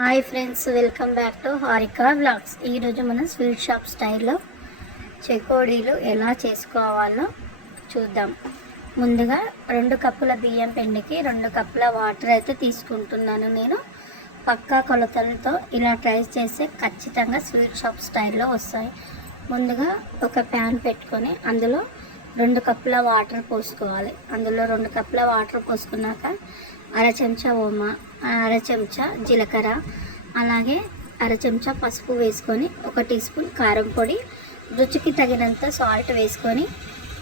Hi friends welcome back to Harika blogs ఈరోజు మనం sweet shop స్టైల్లో చెకోడీలు ఎలా చేసుకోవాలో చూద్దాం. ముందుగా రెండు కప్పుల బియ్యం పిండికి రెండు కప్పుల వాటర్ అయితే తీసుకుంటున్నాను నేను. పక్కా కొలతలతో ఇలా ట్రై చేస్తే ఖచ్చితంగా స్వీట్ షాప్ స్టైల్లో వస్తాయి. ముందుగా ఒక ప్యాన్ పెట్టుకొని అందులో రెండు కప్పుల వాటర్ పోసుకోవాలి. అందులో రెండు కప్పుల వాటర్ పోసుకున్నాక అర చెంచా ఓమ అర చెంచా జీలకర్ర అలాగే అర చెంచా పసుపు వేసుకొని ఒక టీ స్పూన్ కారం పొడి రుచికి తగినంత సాల్ట్ వేసుకొని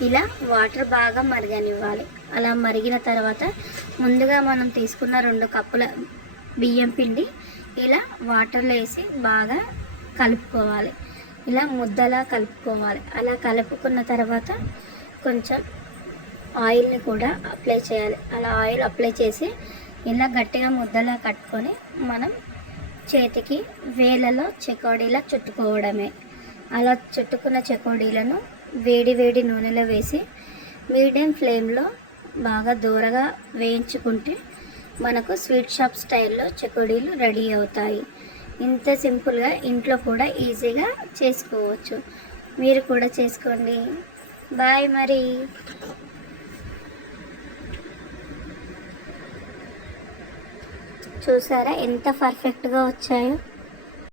ఇలా వాటర్ బాగా మరగనివ్వాలి. అలా మరిగిన తర్వాత ముందుగా మనం తీసుకున్న రెండు కప్పుల బియ్యం పిండి ఇలా వాటర్లో వేసి బాగా కలుపుకోవాలి. ఇలా ముద్దలా కలుపుకోవాలి. అలా కలుపుకున్న తర్వాత కొంచెం ఆయిల్ని కూడా అప్లై చేయాలి. అలా ఆయిల్ అప్లై చేసి ఇలా గట్టిగా ముద్దలా కట్టుకొని మనం చేతికి వేలలో చెకోడీలా చుట్టుకోవడమే. అలా చుట్టుకున్న చెకోడీలను వేడి వేడి నూనెలో వేసి మీడియం ఫ్లేమ్లో బాగా దూరగా వేయించుకుంటే మనకు స్వీట్ షాప్ స్టైల్లో చెకోడీలు రెడీ అవుతాయి. ఇంత సింపుల్గా ఇంట్లో కూడా ఈజీగా చేసుకోవచ్చు. మీరు కూడా చేసుకోండి. బాయ్ మరి. చూసారా? ఎంత పర్ఫెక్ట్గా వచ్చాయో.